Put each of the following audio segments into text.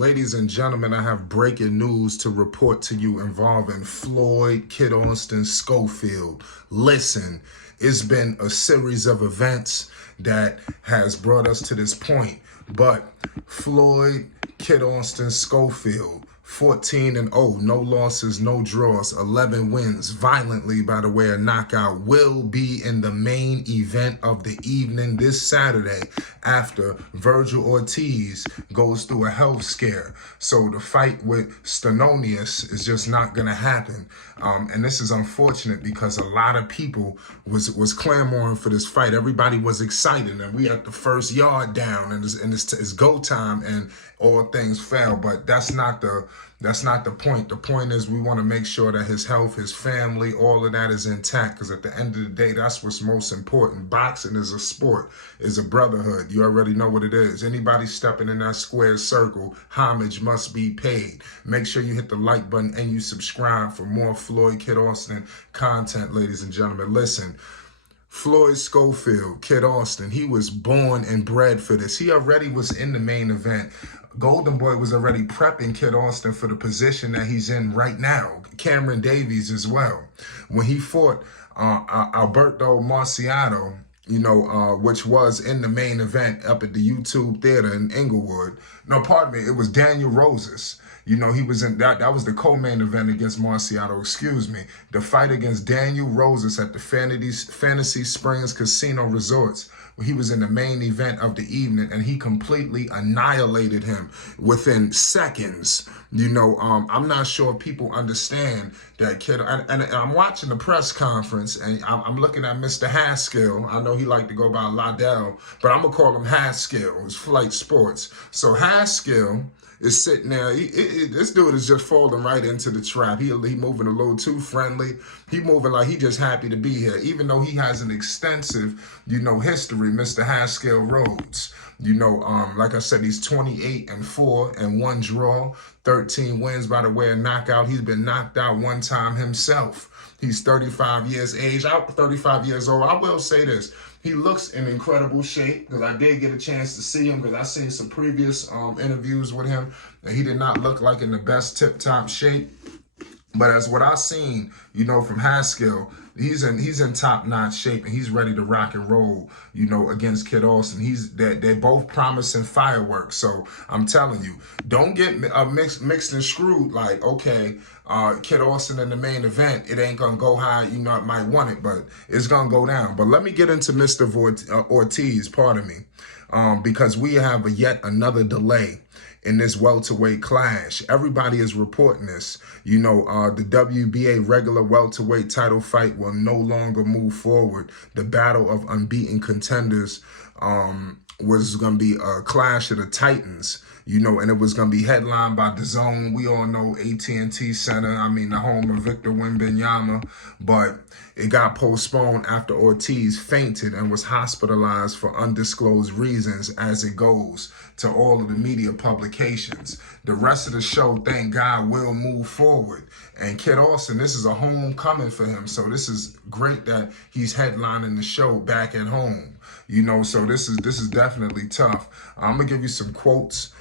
Ladies and gentlemen, I have breaking news to report to you involving Floyd, Kid Austin, Schofield. Listen, it's been a series of events that has brought us to this point. But Floyd, Kid Austin, Schofield, 14-0, no losses, no draws, 11 wins, violently by the way of knockout, will be in the main event of the evening this Saturday after Vergil Ortiz goes through a health scare. So the fight with Stenonius is just not going to happen. And this is unfortunate because a lot of people was clamoring for this fight. Everybody was excited, and we at the first yard down, and it's go time, and all things fail. But that's not the point. The point is we want to make sure that his health, his family, all of that is intact, because at the end of the day, that's what's most important. Boxing is a sport, is a brotherhood. You already know what it is. Anybody stepping in that square circle, homage must be paid. Make sure you hit the like button and you subscribe for more Floyd, Kid Austin content, ladies and gentlemen. Listen, Floyd Schofield, Kid Austin, he was born and bred for this. He already was in the main event. Golden Boy was already prepping Kid Austin for the position that he's in right now. Cameron Davies as well. When he fought Alberto Marciano, which was in the main event up at the YouTube Theater in Inglewood. No, pardon me, it was Daniel Roses. He was in that was the co-main event against Marciano, excuse me. The fight against Daniel Roses at the Fantasy Springs Casino Resorts. He was in the main event of the evening, and he completely annihilated him within seconds. I'm not sure if people understand that Kid, and I'm watching the press conference, and I'm looking at Mr. Haskell. I know he liked to go by Liddell, but I'm going to call him Haskell. It's Flight Sports. So Haskell is sitting there. This dude is just falling right into the trap. He moving a little too friendly. He moving like he just happy to be here, even though he has an extensive, history, Mr. Haskell Rhodes. Like I said, he's 28-4 and 1 draw, 13 wins by the way of knockout. He's been knocked out one time himself. He's 35 years old. I will say this. He looks in incredible shape, because I did get a chance to see him, because I seen some previous interviews with him, and he did not look like in the best tip-top shape. But as what I seen, from Haskell, he's in top-notch shape, and he's ready to rock and roll, against Kid Austin. They're both promising fireworks. So I'm telling you, don't get mixed and screwed. Like, okay, Kid Austin in the main event, it ain't gonna go high. It might want it, but it's gonna go down. But let me get into Mr. Ortiz, pardon me, because we have yet another delay in this welterweight clash. Everybody is reporting this. The WBA regular welterweight title fight will no longer move forward. The battle of unbeaten contenders was going to be a clash of the Titans, and it was going to be headlined by DAZN. We all know AT&T Center, the home of Victor Wembanyama, but it got postponed after Ortiz fainted and was hospitalized for undisclosed reasons, as it goes to all of the media publications. The rest of the show, thank God, will move forward. And Kid Austin, this is a homecoming for him. So this is great that he's headlining the show back at home. So this is definitely tough. I'm gonna give you some quotes,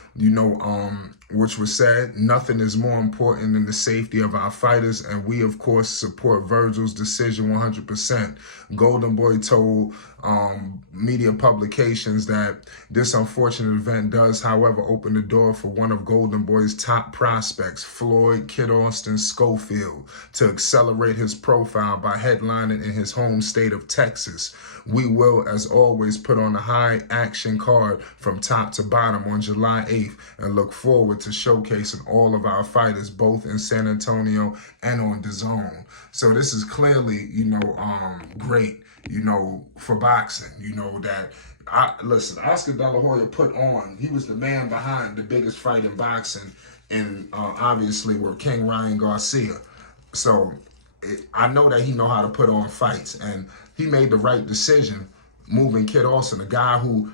which was said. Nothing is more important than the safety of our fighters, and we, of course, support Vergil's decision 100%. Golden Boy told media publications that this unfortunate event does, however, open the door for one of Golden Boy's top prospects, Floyd, Kid Austin, Schofield, to accelerate his profile by headlining in his home state of Texas. We will, as always, put on a high action card from top to bottom on July 8th and look forward to showcasing all of our fighters, both in San Antonio and on DAZN. So this is clearly, great, for boxing, listen, Oscar De La Hoya put on, he was the man behind the biggest fight in boxing, and obviously were King Ryan Garcia. So I know that he know how to put on fights, and he made the right decision moving Kid Austin, a guy who,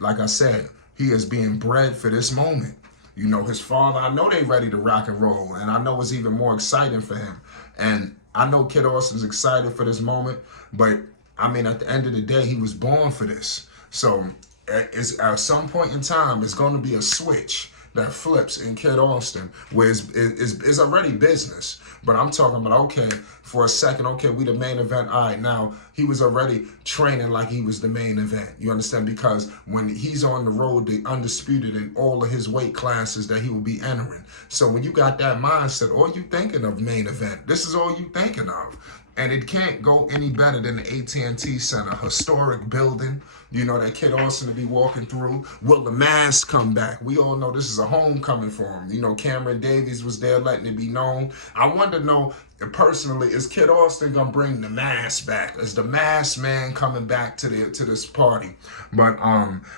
like I said, he is being bred for this moment. His father, I know they ready to rock and roll, and I know it's even more exciting for him. And I know Kid Austin's excited for this moment, but at the end of the day, he was born for this. So at some point in time, it's going to be a switch. that flips in Kid Austin, where it's already business. But I'm talking about, okay, for a second, okay, we the main event. All right, now he was already training like he was the main event. You understand? Because when he's on the road, the undisputed in all of his weight classes that he will be entering. So when you got that mindset, all you thinking of main event. This is all you thinking of. And it can't go any better than the AT&T Center, historic building, you know, that Kid Austin to be walking through. Will the mask come back? We all know this is a homecoming for him. You know, Cameron Davies was there letting it be known. I want to know, personally, is Kid Austin going to bring the mask back? Is the mask man coming back to this party? But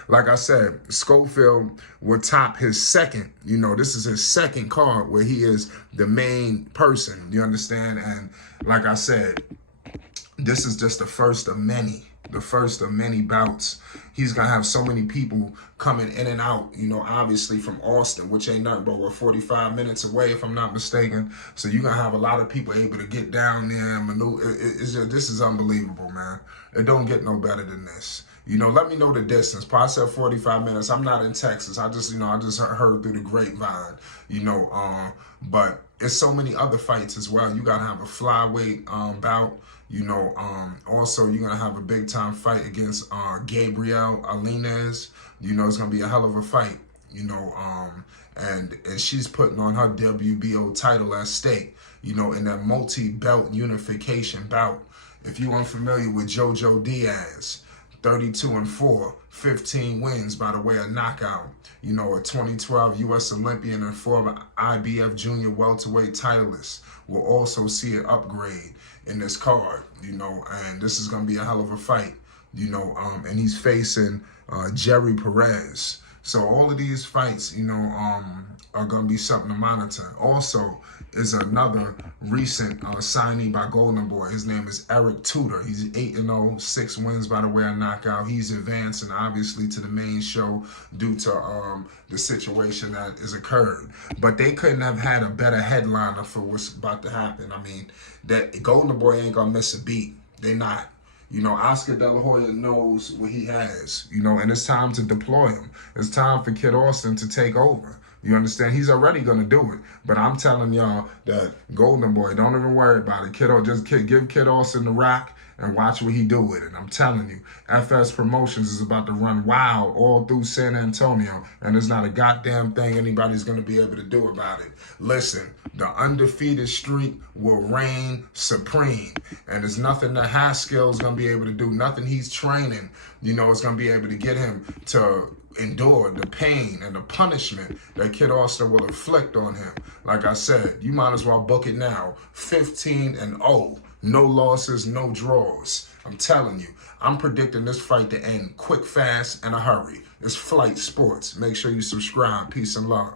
like I said, Schofield will top his second. You know, this is his second card where he is the main person. You understand? And like I said, this is just the first of many. The first of many bouts. He's going to have so many people coming in and out, you know, obviously from Austin, which ain't nothing but, 45 minutes away, if I'm not mistaken. So you're going to have a lot of people able to get down there and maneuver. This is unbelievable, man. It don't get no better than this. You know, let me know the distance. Probably said 45 minutes. I'm not in Texas. I just heard through the grapevine, you know, but there's so many other fights as well. You got to have a flyweight bout. You know, also you're going to have a big time fight against Gabrielle Alines. You know, it's going to be a hell of a fight, you know, and she's putting on her WBO title at stake, you know, in that multi-belt unification bout. If you aren't familiar with JoJo Diaz, 32-4, 15 wins by the way of knockout. You know, a 2012 U.S. Olympian and former IBF junior welterweight titleist will also see an upgrade in this card, you know, and this is going to be a hell of a fight, you know, and he's facing Jerry Perez. So all of these fights, you know, are going to be something to monitor. Also is another recent signee by Golden Boy. His name is Eric Tudor. He's 8-0, 6 wins by the way of knockout. He's advancing, obviously, to the main show due to the situation that has occurred. But they couldn't have had a better headliner for what's about to happen. I mean, that Golden Boy ain't going to miss a beat. They not. You know, Oscar De La Hoya knows what he has, you know, and it's time to deploy him. It's time for Kid Austin to take over. You understand? He's already going to do it. But I'm telling y'all that Golden Boy, don't even worry about it. Give Kid Austin the rock and watch what he do with it. I'm telling you, FS Promotions is about to run wild all through San Antonio, and there's not a goddamn thing anybody's going to be able to do about it. Listen, the undefeated streak will reign supreme, and there's nothing that Haskell's going to be able to do, nothing he's training, you know, is going to be able to get him to endure the pain and the punishment that Kid Austin will inflict on him. Like I said, you might as well book it now. 15-0. No losses, no draws. I'm telling you, I'm predicting this fight to end quick, fast, and a hurry. It's Flight Sports. Make sure you subscribe. Peace and love.